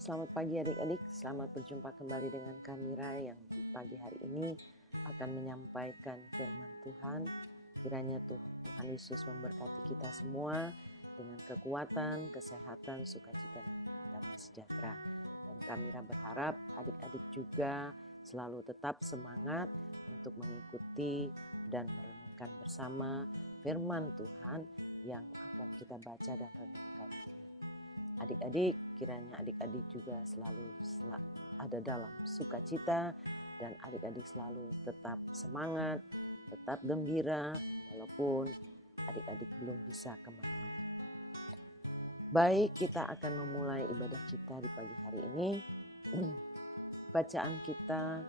Selamat pagi adik-adik, selamat berjumpa kembali dengan Kamira yang di pagi hari ini akan menyampaikan firman Tuhan. Kiranya Tuhan Yesus memberkati kita semua dengan kekuatan, kesehatan, sukacita, dan damai sejahtera. Dan Kamira berharap adik-adik juga selalu tetap semangat untuk mengikuti dan merenungkan bersama firman Tuhan yang akan kita baca dan renungkan ini. Adik-adik, kiranya adik-adik juga selalu ada dalam sukacita dan adik-adik selalu tetap semangat, tetap gembira walaupun adik-adik belum bisa kemana-mana. Baik, kita akan memulai ibadah kita di pagi hari ini. Bacaan kita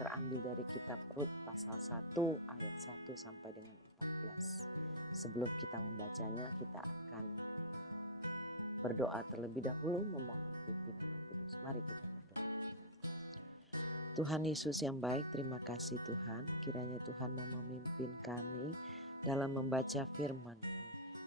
terambil dari kitab Rut pasal 1 ayat 1 sampai dengan 14. Sebelum kita membacanya, kita akan berdoa terlebih dahulu memohon pimpinan Roh Kudus. Mari kita berdoa. Tuhan Yesus yang baik, terima kasih Tuhan. Kiranya Tuhan mau memimpin kami dalam membaca firman-Mu.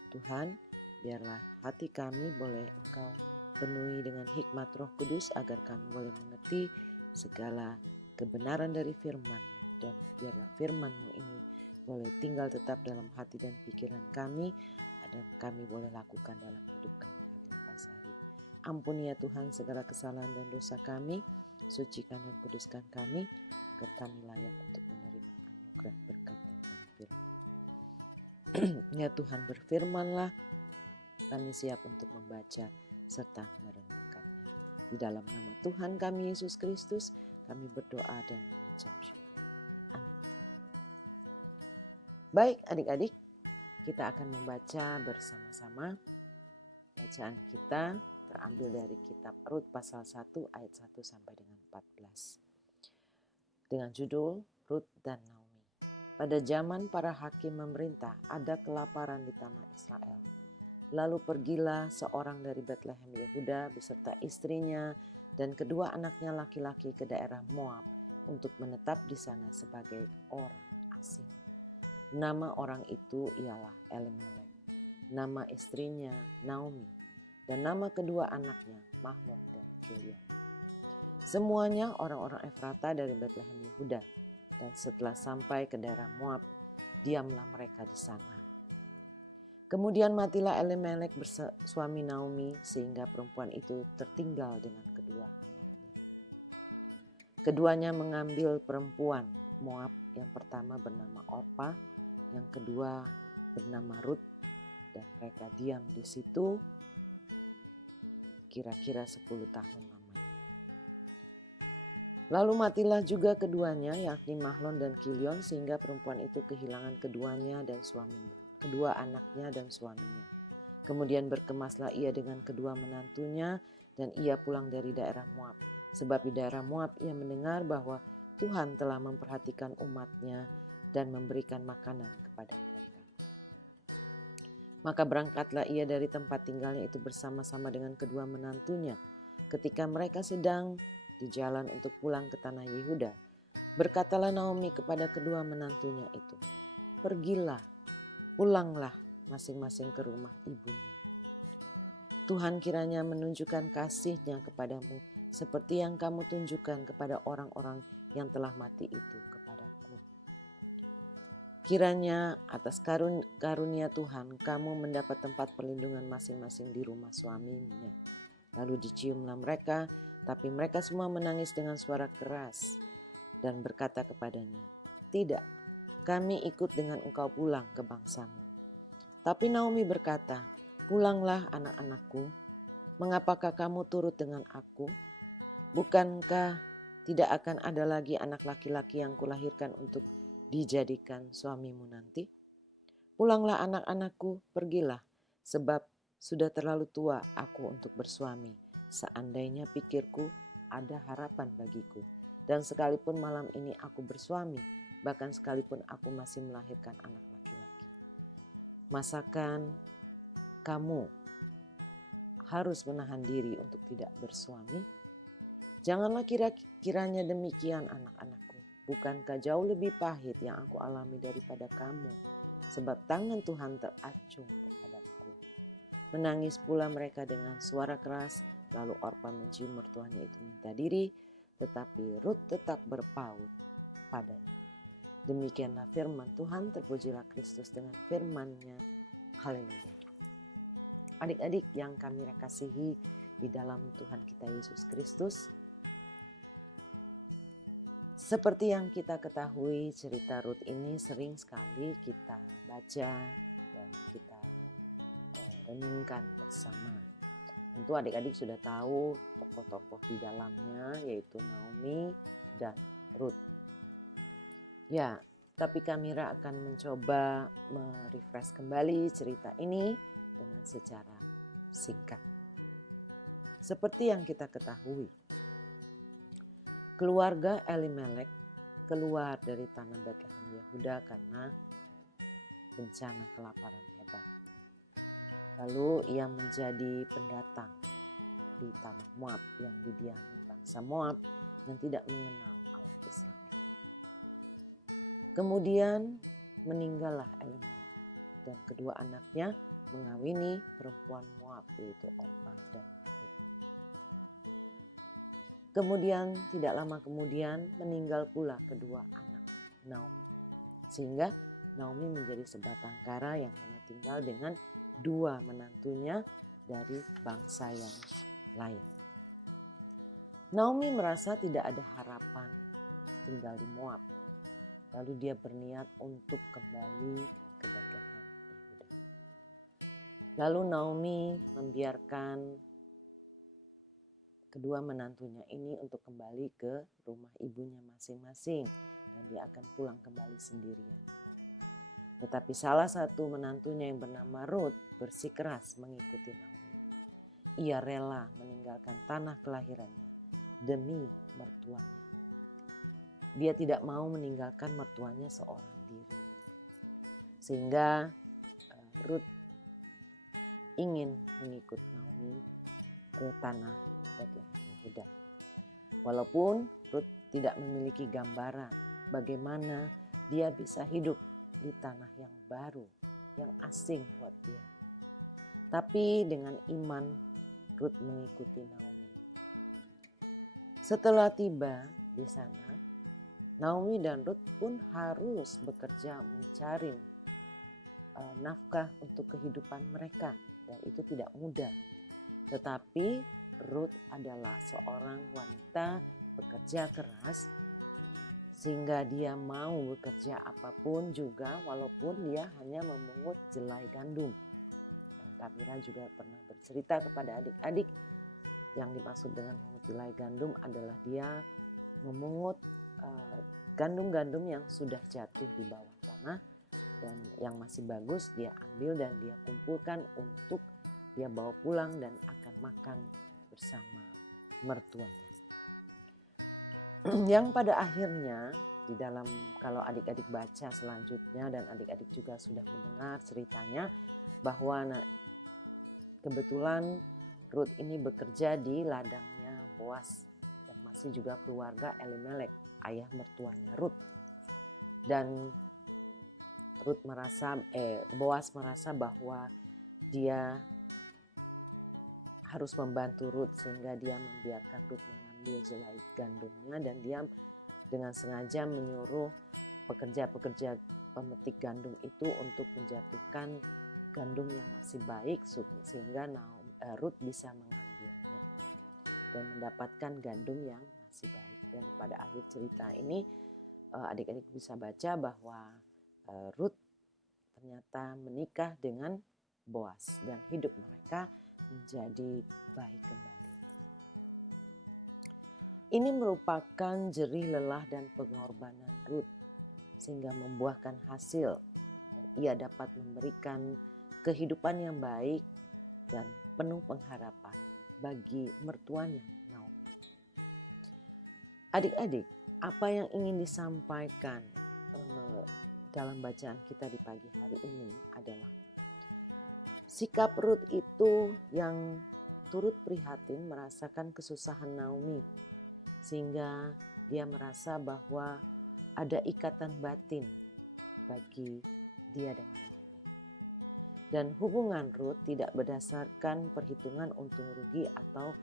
Tuhan, biarlah hati kami boleh Engkau penuhi dengan hikmat Roh Kudus agar kami boleh mengerti segala kebenaran dari firman-Mu. Dan biarlah firman-Mu ini boleh tinggal tetap dalam hati dan pikiran kami dan kami boleh lakukan dalam hidup kami. Ampuni ya Tuhan segala kesalahan dan dosa kami, sucikan dan kuduskan kami, agar kami layak untuk menerima anugerah berkat dan firman. Ya Tuhan, berfirmanlah, kami siap untuk membaca serta merenungkannya. Di dalam nama Tuhan kami Yesus Kristus, kami berdoa dan mengucap syukur. Amin. Baik adik-adik, kita akan membaca bersama-sama. Bacaan kita terambil dari kitab Rut pasal 1 ayat 1 sampai dengan 14. Dengan judul Rut dan Naomi. Pada zaman para hakim memerintah, ada kelaparan di tanah Israel. Lalu pergilah seorang dari Betlehem Yehuda beserta istrinya dan kedua anaknya laki-laki ke daerah Moab untuk menetap di sana sebagai orang asing. Nama orang itu ialah Elimelek, nama istrinya Naomi, dan nama kedua anaknya Mahlon dan Kilion. Semuanya orang-orang Efrata dari Betlehem Yehuda, dan setelah sampai ke daerah Moab, diamlah mereka di sana. Kemudian matilah Elimelek suami Naomi, sehingga perempuan itu tertinggal dengan kedua anaknya. Keduanya mengambil perempuan Moab, yang pertama bernama Orpa, yang kedua bernama Rut, dan mereka diam di situ kira-kira 10 tahun lamanya. Lalu matilah juga keduanya, yakni Mahlon dan Kilion, sehingga perempuan itu kehilangan keduanya dan kedua anaknya dan suaminya. Kemudian berkemaslah ia dengan kedua menantunya, dan ia pulang dari daerah Moab. Sebab di daerah Moab ia mendengar bahwa Tuhan telah memperhatikan umatnya dan memberikan makanan kepada mereka. Maka berangkatlah ia dari tempat tinggalnya itu bersama-sama dengan kedua menantunya. Ketika mereka sedang di jalan untuk pulang ke tanah Yehuda, berkatalah Naomi kepada kedua menantunya itu, "Pergilah, pulanglah masing-masing ke rumah ibunya. Tuhan kiranya menunjukkan kasih-Nya kepadamu seperti yang kamu tunjukkan kepada orang-orang yang telah mati itu kepadaku. Kiranya atas karunia Tuhan kamu mendapat tempat perlindungan masing-masing di rumah suaminya." Lalu diciumlah mereka, tapi mereka semua menangis dengan suara keras dan berkata kepadanya, "Tidak, kami ikut dengan engkau pulang ke bangsamu." Tapi Naomi berkata, "Pulanglah anak-anakku, mengapakah kamu turut dengan aku? Bukankah tidak akan ada lagi anak laki-laki yang kulahirkan untuk dijadikan suamimu nanti? Pulanglah anak-anakku, pergilah, sebab sudah terlalu tua aku untuk bersuami. Seandainya pikirku ada harapan bagiku, dan sekalipun malam ini aku bersuami, bahkan sekalipun aku masih melahirkan anak laki-laki. Masakan kamu harus menahan diri untuk tidak bersuami? Janganlah kiranya demikian anak-anakku. Bukankah jauh lebih pahit yang aku alami daripada kamu? Sebab tangan Tuhan teracung terhadapku." Menangis pula mereka dengan suara keras, Lalu Orpa mencium mertuanya itu minta diri, tetapi Rut tetap berpaut padanya. Demikianlah firman Tuhan, terpujilah Kristus dengan firman-Nya. Haleluya. Adik-adik yang kami kasihi di dalam Tuhan kita Yesus Kristus, seperti yang kita ketahui, cerita Rut ini sering sekali kita baca dan kita renungkan bersama. Tentu adik-adik sudah tahu tokoh-tokoh di dalamnya, yaitu Naomi dan Rut. Ya, tapi Kamira akan mencoba merefresh kembali cerita ini dengan secara singkat. Seperti yang kita ketahui, keluarga Elimelek keluar dari tanah Betlehem Yehuda karena bencana kelaparan hebat. Lalu ia menjadi pendatang di tanah Moab yang didiami bangsa Moab yang tidak mengenal Allah Israel. Kemudian meninggallah Elimelek dan kedua anaknya mengawini perempuan Moab, yaitu Orpa dan Rut. Kemudian tidak lama kemudian meninggal pula kedua anak Naomi, sehingga Naomi menjadi sebatang kara yang hanya tinggal dengan dua menantunya dari bangsa yang lain. Naomi merasa tidak ada harapan tinggal di Moab. Lalu dia berniat untuk kembali ke Betlehem Yehuda. Lalu Naomi membiarkan kedua menantunya ini untuk kembali ke rumah ibunya masing-masing, dan dia akan pulang kembali sendirian. Tetapi salah satu menantunya yang bernama Rut bersikeras mengikuti Naomi. Ia rela meninggalkan tanah kelahirannya demi mertuanya. Dia tidak mau meninggalkan mertuanya seorang diri. Sehingga Rut ingin mengikut Naomi ke tanah Betlehem Yehuda. Walaupun Rut tidak memiliki gambaran bagaimana dia bisa hidup di tanah yang baru, yang asing buat dia. Tapi dengan iman Rut mengikuti Naomi. Setelah tiba di sana, Naomi dan Rut pun harus bekerja mencari nafkah untuk kehidupan mereka, dan itu tidak mudah. Tetapi Rut adalah seorang wanita bekerja keras, sehingga dia mau bekerja apapun juga walaupun dia hanya memungut jelai gandum. Dan Kamira juga pernah bercerita kepada adik-adik, yang dimaksud dengan memungut jelai gandum adalah dia memungut gandum-gandum yang sudah jatuh di bawah tanah, dan yang masih bagus dia ambil dan dia kumpulkan untuk dia bawa pulang dan akan makan bersama mertuanya. Yang pada akhirnya di dalam, kalau adik-adik baca selanjutnya dan adik-adik juga sudah mendengar ceritanya, bahwa kebetulan Rut ini bekerja di ladangnya Boas, yang masih juga keluarga Elimelek, ayah mertuanya Rut. Dan Boas merasa bahwa dia harus membantu Rut, sehingga dia membiarkan Rut mengambil jelai gandumnya, dan dia dengan sengaja menyuruh pekerja-pekerja pemetik gandum itu untuk menjatuhkan gandum yang masih baik, sehingga Rut bisa mengambilnya dan mendapatkan gandum yang masih baik. Dan pada akhir cerita ini adik-adik bisa baca bahwa Rut ternyata menikah dengan Boas dan hidup mereka menjadi baik kembali. Ini merupakan jerih lelah dan pengorbanan Rut, sehingga membuahkan hasil, dan ia dapat memberikan kehidupan yang baik dan penuh pengharapan bagi mertuanya Naomi. Adik-adik, apa yang ingin disampaikan dalam bacaan kita di pagi hari ini adalah sikap Rut itu yang turut prihatin merasakan kesusahan Naomi, sehingga dia merasa bahwa ada ikatan batin bagi dia dengan Naomi. Dan hubungan Rut tidak berdasarkan perhitungan untung rugi atau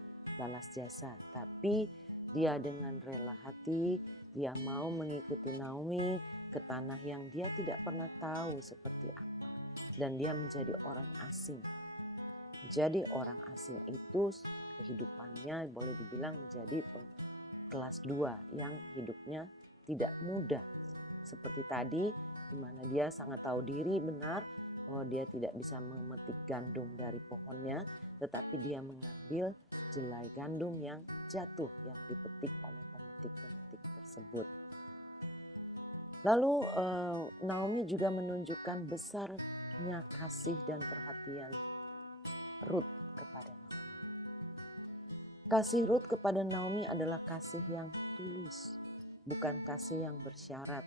balas jasa, tapi dia dengan rela hati, dia mau mengikuti Naomi ke tanah yang dia tidak pernah tahu seperti apa. Dan dia menjadi orang asing. Jadi orang asing itu kehidupannya boleh dibilang menjadi kelas 2 yang hidupnya tidak mudah. Seperti tadi, di mana dia sangat tahu diri benar bahwa dia tidak bisa memetik gandum dari pohonnya, tetapi dia mengambil jelai gandum yang jatuh yang dipetik oleh pemetik-pemetik tersebut. Lalu Naomi juga menunjukkan besarnya kasih dan perhatian Ruth kepada Naomi. Kasih Ruth kepada Naomi adalah kasih yang tulus, bukan kasih yang bersyarat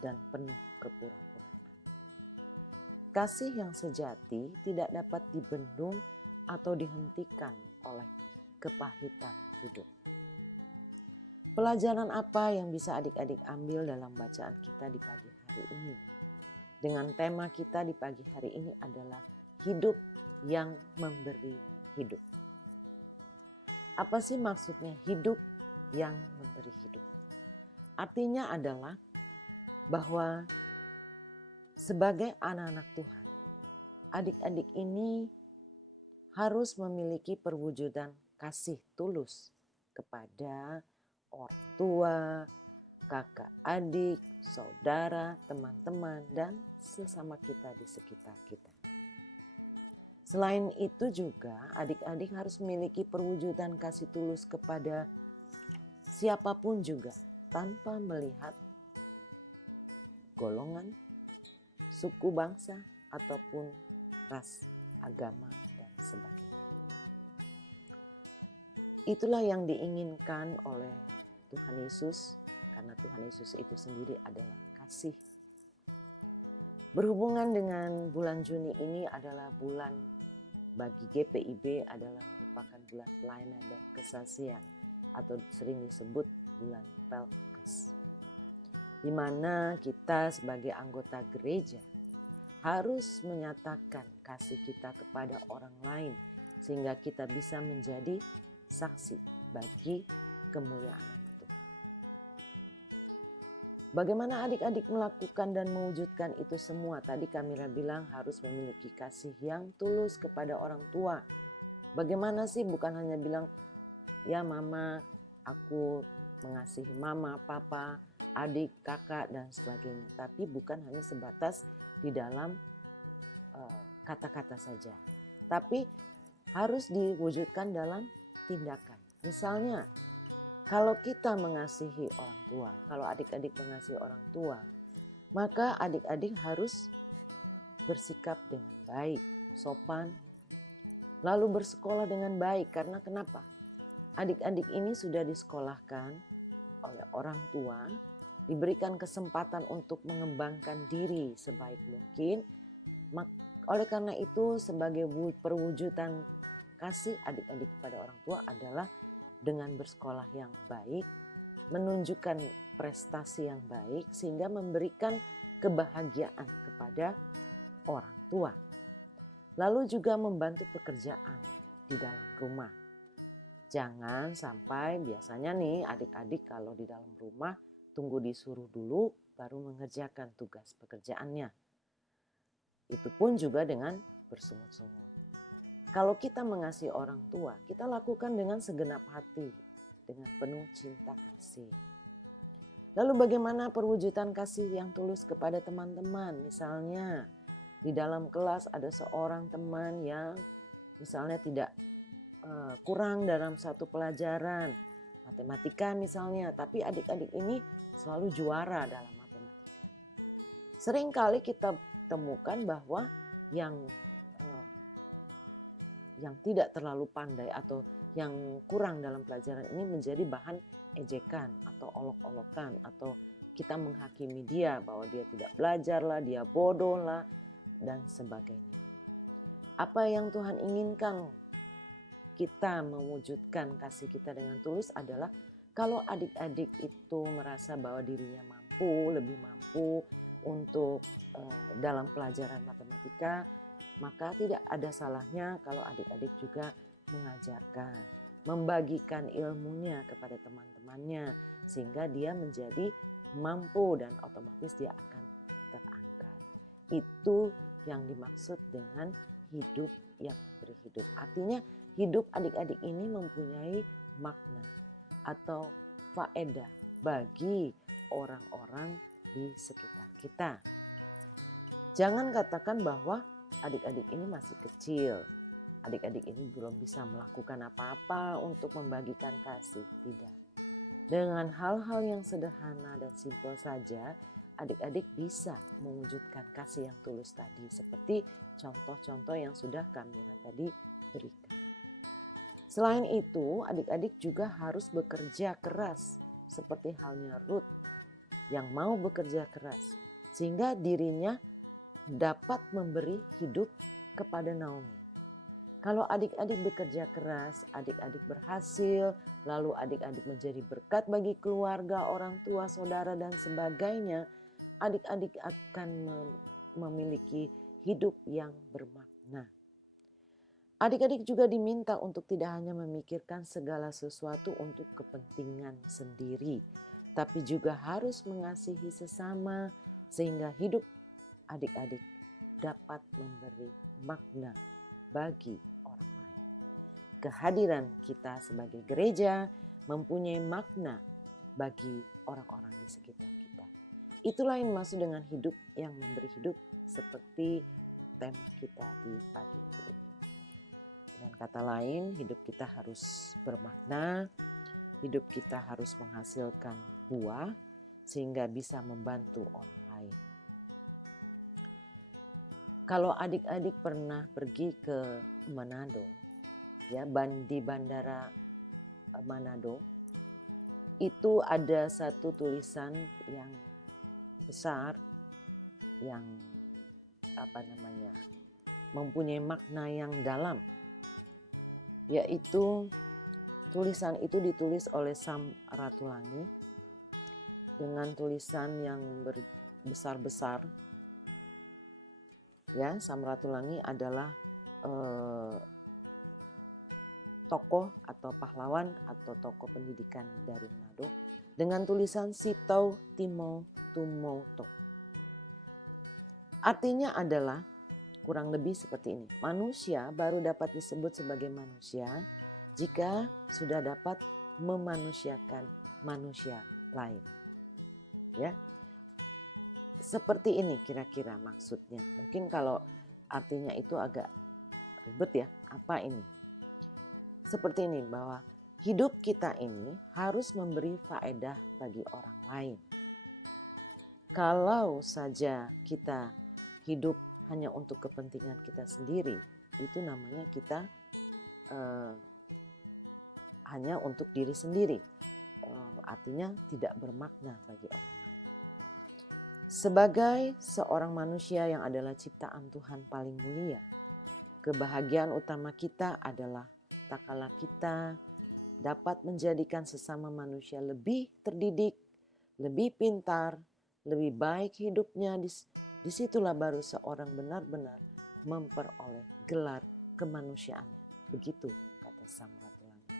dan penuh kepura-puraan. Kasih yang sejati tidak dapat dibendung atau dihentikan oleh kepahitan hidup. Pelajaran apa yang bisa adik-adik ambil dalam bacaan kita di pagi hari ini? Dengan tema kita di pagi hari ini adalah hidup yang memberi hidup. Apa sih maksudnya hidup yang memberi hidup? Artinya adalah bahwa sebagai anak-anak Tuhan, adik-adik ini harus memiliki perwujudan kasih tulus kepada orang tua, kakak adik, saudara, teman-teman, dan sesama kita di sekitar kita. Selain itu juga adik-adik harus memiliki perwujudan kasih tulus kepada siapapun juga tanpa melihat golongan, suku bangsa, ataupun ras, agama, dan sebagainya. Itulah yang diinginkan oleh Tuhan Yesus, karena Tuhan Yesus itu sendiri adalah kasih. Berhubungan dengan bulan Juni ini adalah bulan bagi GPIB adalah merupakan bulan pelayanan dan kesaksian atau sering disebut bulan Pelkes. Di mana kita sebagai anggota gereja harus menyatakan kasih kita kepada orang lain sehingga kita bisa menjadi saksi bagi kemuliaan Tuhan. Bagaimana adik-adik melakukan dan mewujudkan itu semua? Tadi Kamila bilang harus memiliki kasih yang tulus kepada orang tua. Bagaimana sih? Bukan hanya bilang, ya mama, aku mengasihi mama, papa, adik, kakak, dan sebagainya. Tapi bukan hanya sebatas di dalam kata-kata saja. Tapi harus diwujudkan dalam tindakan. Misalnya, kalau kita mengasihi orang tua, kalau adik-adik mengasihi orang tua, maka adik-adik harus bersikap dengan baik, sopan, lalu bersekolah dengan baik. Karena kenapa? Adik-adik ini sudah disekolahkan oleh orang tua, diberikan kesempatan untuk mengembangkan diri sebaik mungkin. Oleh karena itu, sebagai perwujudan kasih adik-adik kepada orang tua adalah dengan bersekolah yang baik, menunjukkan prestasi yang baik sehingga memberikan kebahagiaan kepada orang tua. Lalu juga membantu pekerjaan di dalam rumah. Jangan sampai biasanya nih adik-adik kalau di dalam rumah tunggu disuruh dulu baru mengerjakan tugas pekerjaannya. Itu pun juga dengan bersungut-sungut. Kalau kita mengasihi orang tua, kita lakukan dengan segenap hati, dengan penuh cinta kasih. Lalu bagaimana perwujudan kasih yang tulus kepada teman-teman? Misalnya di dalam kelas ada seorang teman yang misalnya tidak kurang dalam satu pelajaran, matematika misalnya, tapi adik-adik ini selalu juara dalam matematika. Seringkali kita temukan bahwa yang tidak terlalu pandai atau yang kurang dalam pelajaran ini menjadi bahan ejekan atau olok-olokan, atau kita menghakimi dia bahwa dia tidak belajar lah, dia bodoh lah, dan sebagainya. Apa yang Tuhan inginkan kita mewujudkan kasih kita dengan tulus adalah kalau adik-adik itu merasa bahwa dirinya mampu, lebih mampu untuk dalam pelajaran matematika, maka tidak ada salahnya kalau adik-adik juga mengajarkan. membagikan ilmunya kepada teman-temannya, sehingga dia menjadi mampu dan otomatis dia akan terangkat. Itu yang dimaksud dengan hidup yang memberi hidup. Artinya hidup adik-adik ini mempunyai makna atau faedah bagi orang-orang di sekitar kita. Jangan katakan bahwa adik-adik ini masih kecil, adik-adik ini belum bisa melakukan apa-apa untuk membagikan kasih. Tidak. Dengan hal-hal yang sederhana dan simpel saja, adik-adik bisa mewujudkan kasih yang tulus tadi, seperti contoh-contoh yang sudah Kamira tadi berikan. Selain itu, adik-adik juga harus bekerja keras, seperti halnya Ruth yang mau bekerja keras, sehingga dirinya dapat memberi hidup kepada Naomi. Kalau adik-adik bekerja keras, adik-adik berhasil, lalu adik-adik menjadi berkat bagi keluarga, orang tua, saudara, dan sebagainya, adik-adik akan memiliki hidup yang bermakna. Adik-adik juga diminta untuk tidak hanya memikirkan segala sesuatu untuk kepentingan sendiri, tapi juga harus mengasihi sesama sehingga hidup adik-adik dapat memberi makna bagi orang lain. Kehadiran kita sebagai gereja mempunyai makna bagi orang-orang di sekitar kita. Itulah yang dimaksud dengan hidup yang memberi hidup, seperti tema kita di pagi ini. Dengan kata lain, hidup kita harus bermakna, hidup kita harus menghasilkan buah sehingga bisa membantu orang lain. Kalau adik-adik pernah pergi ke Manado, ya, di bandara Manado, itu ada satu tulisan yang besar yang mempunyai makna yang dalam, yaitu tulisan itu ditulis oleh Sam Ratulangi dengan tulisan yang besar-besar. Ya, Sam Ratulangi adalah tokoh atau pahlawan atau tokoh pendidikan dari Manado dengan tulisan Sitau Timo Tumoto. Artinya adalah kurang lebih seperti ini. Manusia baru dapat disebut sebagai manusia jika sudah dapat memanusiakan manusia lain. Ya. Seperti ini kira-kira maksudnya. Mungkin kalau artinya itu agak ribet ya. Apa ini? Seperti ini, bahwa hidup kita ini harus memberi faedah bagi orang lain. Kalau saja kita hidup hanya untuk kepentingan kita sendiri, itu namanya kita hanya untuk diri sendiri. Artinya tidak bermakna bagi orang lain. Sebagai seorang manusia yang adalah ciptaan Tuhan paling mulia, kebahagiaan utama kita adalah tak kala kita dapat menjadikan sesama manusia lebih terdidik, lebih pintar, lebih baik hidupnya. Disitulah baru seorang benar-benar memperoleh gelar kemanusiaannya. Begitu kata Sam Ratulangi.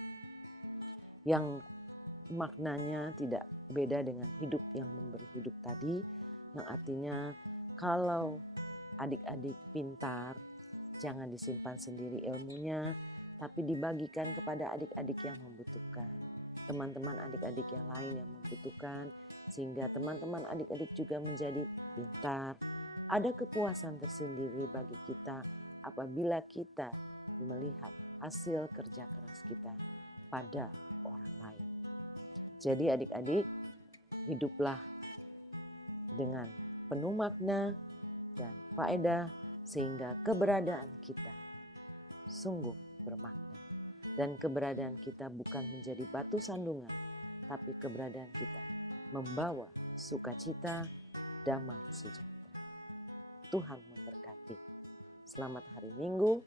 Yang maknanya tidak beda dengan hidup yang memberi hidup tadi, yang artinya kalau adik-adik pintar, jangan disimpan sendiri ilmunya, tapi dibagikan kepada adik-adik yang membutuhkan. Teman-teman adik-adik yang lain yang membutuhkan, sehingga teman-teman adik-adik juga menjadi pintar. Ada kepuasan tersendiri bagi kita apabila kita melihat hasil kerja keras kita pada orang lain. Jadi adik-adik, hiduplah dengan penuh makna dan faedah sehingga keberadaan kita sungguh bermakna. Dan keberadaan kita bukan menjadi batu sandungan, tapi keberadaan kita membawa sukacita, damai sejahtera. Tuhan memberkati. Selamat hari Minggu.